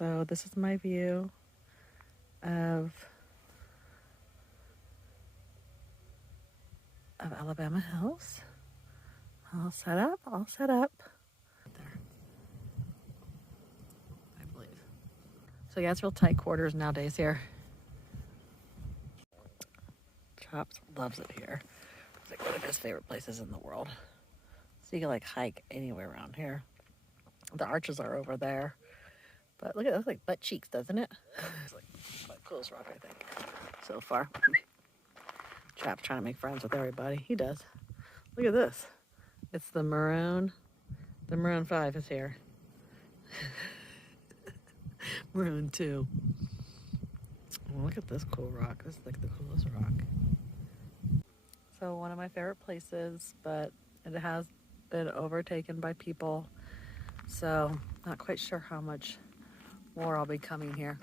So this is my view of Alabama Hills. All set up. There, I believe. So yeah, it's real tight quarters nowadays here. Chops loves it here. It's like one of his favorite places in the world. So you can like hike anywhere around here. The arches are over there. But look at it, looks like butt cheeks, doesn't it? It's like the coolest rock, I think, so far. Chap's trying to make friends with everybody. He does. Look at this. It's the Maroon. The Maroon 5 is here. Maroon 2. Oh, look at this cool rock. This is like the coolest rock. So one of my favorite places, but it has been overtaken by people. So not quite sure how much more I'll be coming here.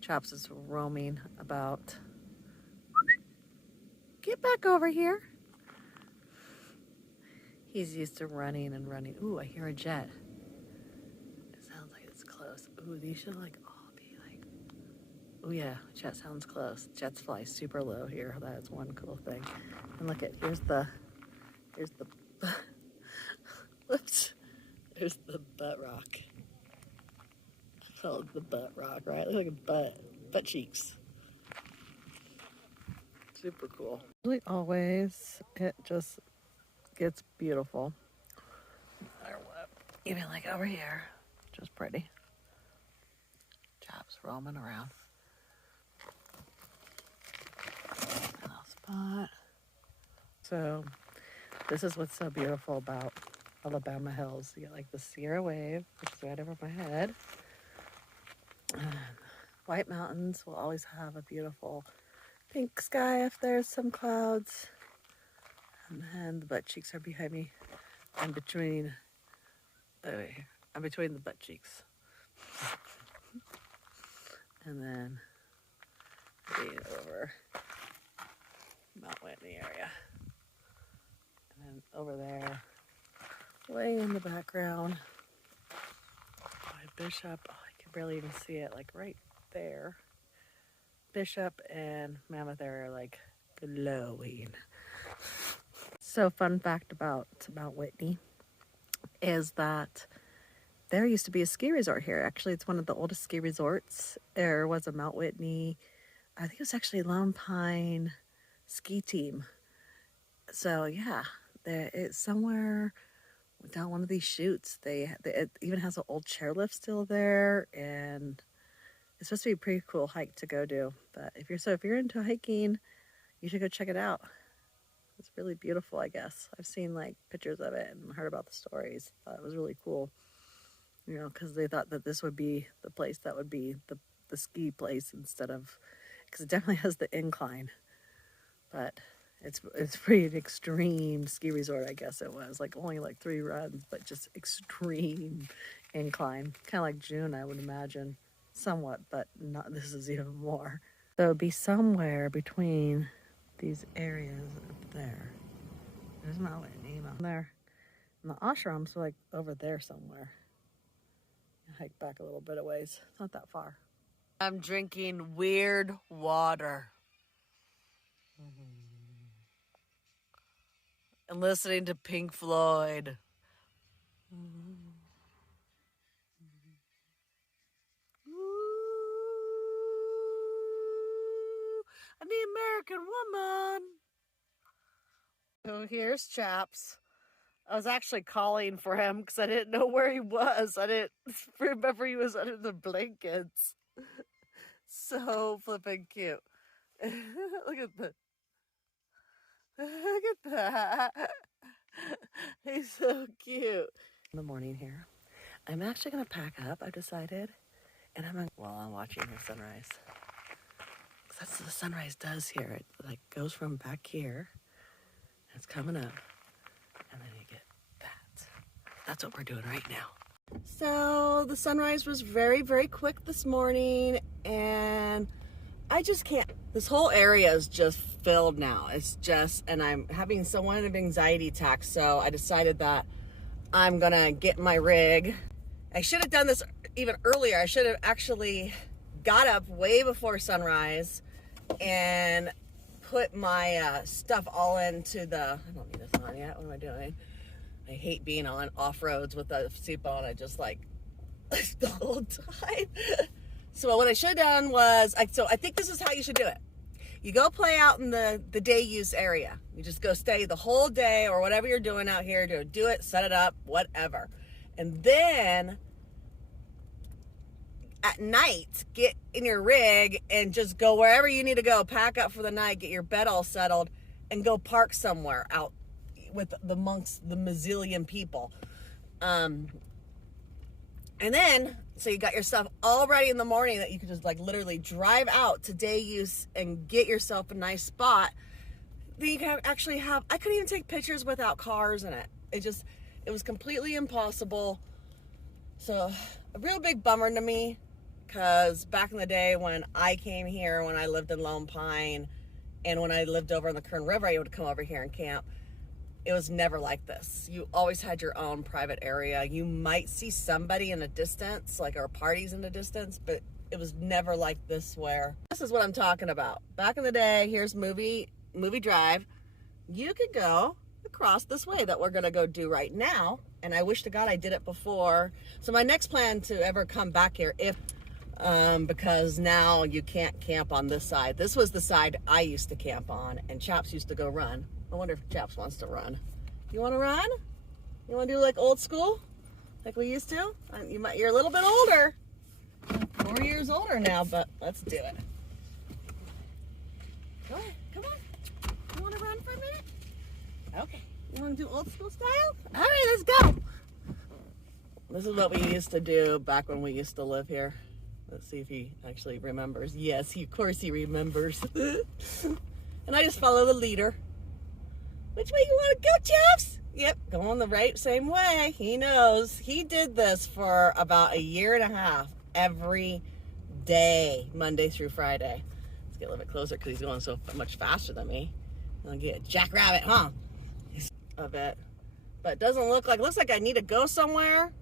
Chops is roaming about. Get back over here. He's used to running and running. Ooh, I hear a jet. It sounds like it's close. Ooh, these should like all be like, oh yeah, jet sounds close. Jets fly super low here. That's one cool thing. And look at, here's the, whoops. There's the butt rock. I call it the butt rock, right? Look like a butt cheeks. Super cool. Really always, it just gets beautiful. No matter what. Even like over here, just pretty. Chops roaming around. Little spot. So this is what's so beautiful about Alabama Hills. You get like the Sierra Wave, which is right over my head. White Mountains will always have a beautiful pink sky if there's some clouds. And then the butt cheeks are behind me. I'm between the butt cheeks. And then over Mount Whitney area. And then over there, way in the background, my Bishop. Oh, I can barely even see it, like right there. Bishop and Mammoth area are like glowing. So fun fact about Whitney is that there used to be a ski resort here. Actually, it's one of the oldest ski resorts. There was a Mount Whitney, I think it was actually Lone Pine ski team. So yeah, it's somewhere down one of these chutes. It even has an old chairlift still there, and it's supposed to be a pretty cool hike to go do. But if you're into hiking, you should go check it out. It's really beautiful, I guess. I've seen like pictures of it and heard about the stories. Thought it was really cool. You know, because they thought that this would be the place that would be the ski place instead of, because it definitely has the incline. But it's pretty extreme ski resort, I guess it was. Like only like 3 runs, but just extreme incline. Kind of like June, I would imagine. Somewhat, but not. This is even more. So it'd be somewhere between these areas up there. There's Mount Whitney there. And the ashrams are like over there somewhere. Hike back a little bit of ways. It's not that far. I'm drinking weird water. And listening to Pink Floyd. I'm the American woman. So here's Chaps. I was actually calling for him because I didn't know where he was. I didn't remember he was under the blankets. So flippin' cute. Look at that. He's so cute. In the morning here, I'm actually gonna pack up. I've decided, and I'm watching the sunrise. That's what the sunrise does here. It like goes from back here, and it's coming up, and then you get that. That's what we're doing right now. So the sunrise was very, very quick this morning, and I just can't. This whole area is just filled now. It's just, and I'm having somewhat of an anxiety attack, so I decided that I'm gonna get my rig I should have done this even earlier. I should have actually got up way before sunrise and put my stuff all into the, I don't need this on yet. What am I doing? I hate being on off roads with a seatbelt. I just like the whole time. So what I should have done was, I think this is how you should do it. You go play out in the day use area. You just go stay the whole day or whatever you're doing out here. Do it, set it up, whatever. And then at night, get in your rig and just go wherever you need to go. Pack up for the night, get your bed all settled, and go park somewhere out with the monks, the mazillion people. And then, so you got your stuff all ready in the morning that you could just like literally drive out to day use and get yourself a nice spot. Then you can actually have, I couldn't even take pictures without cars in it. It was completely impossible. So a real big bummer to me, because back in the day when I came here, when I lived in Lone Pine and when I lived over on the Kern River, I would come over here and camp. It was never like this. You always had your own private area. You might see somebody in a distance, like our parties in the distance, but it was never like this where, this is what I'm talking about. Back in the day, here's movie drive. You could go across this way that we're gonna go do right now. And I wish to God I did it before. So my next plan to ever come back here, because now you can't camp on this side. This was the side I used to camp on, and Chaps used to go run. I wonder if Chaps wants to run. You want to run? You want to do like old school, like we used to? You're a little bit older, 4 years older now, but let's do it. Go ahead, come on. You want to run for a minute? Okay. You want to do old school style? All right, let's go. This is what we used to do back when we used to live here. Let's see if he actually remembers. Yes, of course he remembers. And I just follow the leader. Which way you want to go, Chaps? Yep, going the right same way. He knows. He did this for about a year and a half every day, Monday through Friday. Let's get a little bit closer because he's going so much faster than me. I'll get a jackrabbit, huh? Of it. But it doesn't look like I need to go somewhere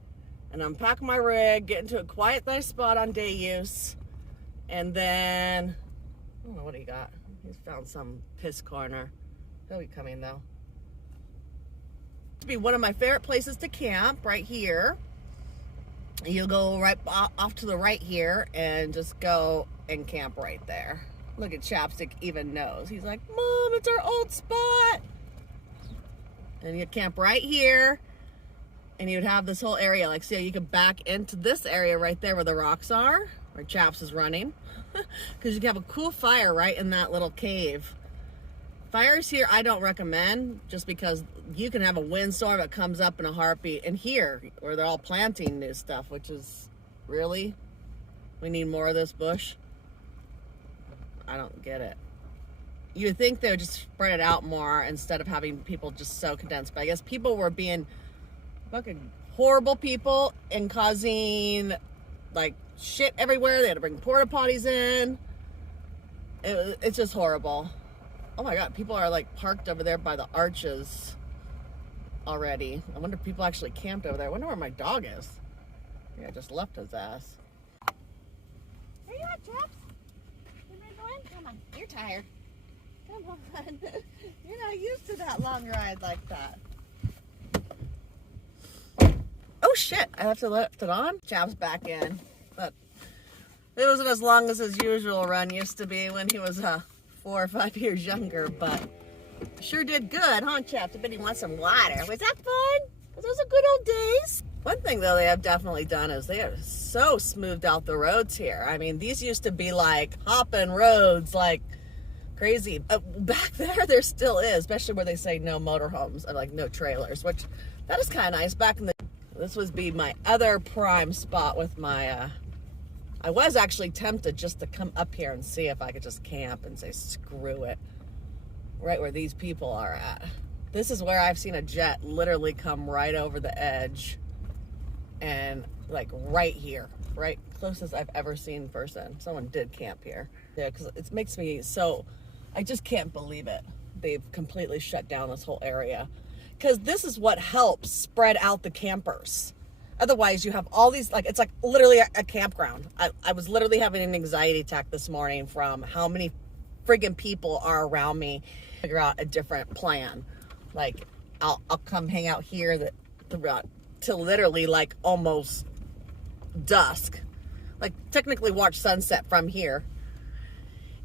and unpack my rig, get into a quiet, nice spot on day use, and then, I don't know what he got. He's found some piss corner. He'll be coming though. This would be one of my favorite places to camp, right here. You'll go right off to the right here and just go and camp right there. Look at Chapstick even knows. He's like, Mom, it's our old spot. And you'd camp right here, and you'd have this whole area. Like, see, you could back into this area right there where the rocks are, where Chaps is running, because you can have a cool fire right in that little cave. Fires here I don't recommend, just because you can have a windstorm that comes up in a heartbeat. And here, where they're all planting new stuff, which is, really? We need more of this bush? I don't get it. You would think they would just spread it out more instead of having people just so condensed. But I guess people were being fucking horrible people and causing like shit everywhere. They had to bring porta potties in. It's just horrible. Oh my God, people are like parked over there by the arches already. I wonder if people actually camped over there. I wonder where my dog is. Yeah, I just left his ass. Where you at, Chaps? You ready to go in? Come on, you're tired. Come on. You're not used to that long ride like that. Oh shit, I have to lift it on. Chaps back in. But it wasn't as long as his usual run used to be when he was 4 or 5 years younger, but sure did good, huh, Chaps? I bet he wants some water. Was that fun? Those are good old days. One thing, though, they have definitely done is they have so smoothed out the roads here. I mean, these used to be like hopping roads, like crazy. Back there still is, especially where they say no motorhomes, or like no trailers, which that is kind of nice. Back in the, this would be my other prime spot with my, I was actually tempted just to come up here and see if I could just camp and say, screw it, right where these people are at. This is where I've seen a jet literally come right over the edge and like right here, right closest I've ever seen in person. Someone did camp here. Yeah, because it makes me so, I just can't believe it. They've completely shut down this whole area. Because this is what helps spread out the campers. Otherwise, you have all these, like, it's like literally a campground. I was literally having an anxiety attack this morning from how many friggin' people are around me. Figure out a different plan. Like, I'll come hang out here till literally like almost dusk. Like, technically watch sunset from here.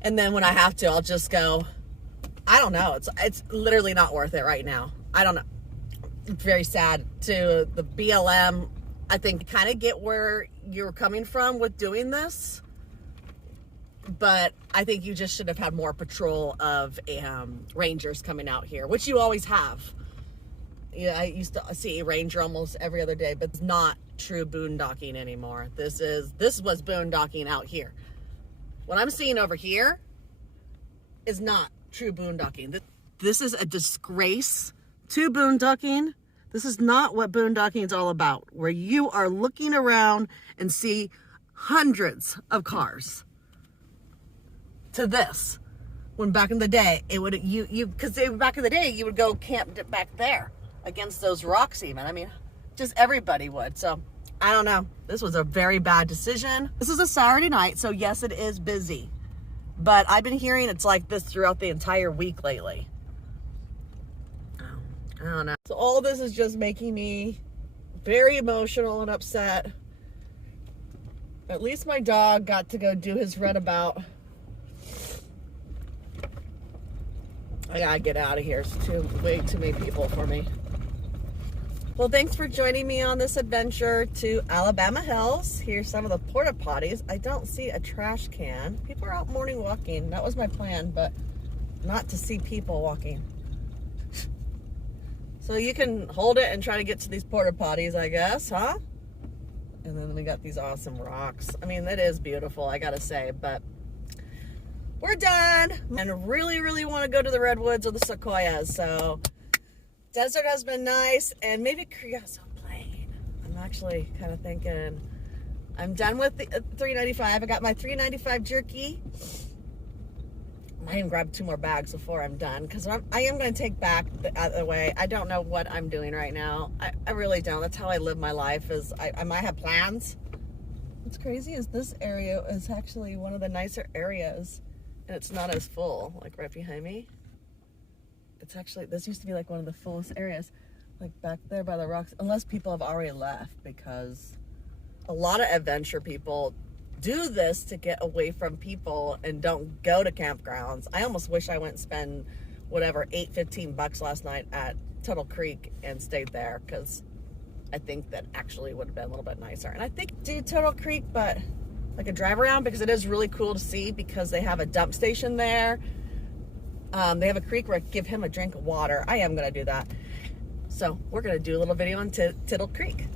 And then when I have to, I'll just go. I don't know. It's literally not worth it right now. I don't know. It's very sad. To the BLM, I think kind of get where you're coming from with doing this. But I think you just should have had more patrol of rangers coming out here, which you always have. Yeah, I used to see a ranger almost every other day, but it's not true boondocking anymore. This was boondocking out here. What I'm seeing over here is not true boondocking. This is a disgrace to boondocking. This is not what boondocking is all about, where you are looking around and see hundreds of cars. To this, when back in the day, it would because back in the day you would go camp back there against those rocks even. I mean, just everybody would. So I don't know. This was a very bad decision. This is a Saturday night, so yes, it is busy. But I've been hearing it's like this throughout the entire week lately. I don't know. So all this is just making me very emotional and upset. At least my dog got to go do his runabout. I gotta get out of here. It's way too many people for me. Well, thanks for joining me on this adventure to Alabama Hills. Here's some of the porta potties. I don't see a trash can. People are out morning walking. That was my plan, but not to see people walking. So you can hold it and try to get to these porta potties, I guess, huh? And then we got these awesome rocks. I mean, that is beautiful, I gotta say, but we're done. And really, really want to go to the redwoods or the sequoias. So desert has been nice, and maybe Creosote Plain. I'm actually kind of thinking I'm done with the $3.95. I got my $3.95 jerky. I might even grab 2 more bags before I'm done, because I am going to take back the other way. I don't know what I'm doing right now. I really don't. That's how I live my life. I might have plans. What's crazy is this area is actually one of the nicer areas, and it's not as full, like right behind me. It's actually, this used to be like one of the fullest areas, like back there by the rocks, unless people have already left, because a lot of adventure people do this to get away from people and don't go to campgrounds. I almost wish I went and spend whatever, $15 last night at Tuttle Creek and stayed there, because I think that actually would have been a little bit nicer. And I think do Tuttle Creek, but like a drive around, because it is really cool to see, because they have a dump station there. They have a creek where I give him a drink of water. I am going to do that. So we're going to do a little video on Tuttle Creek.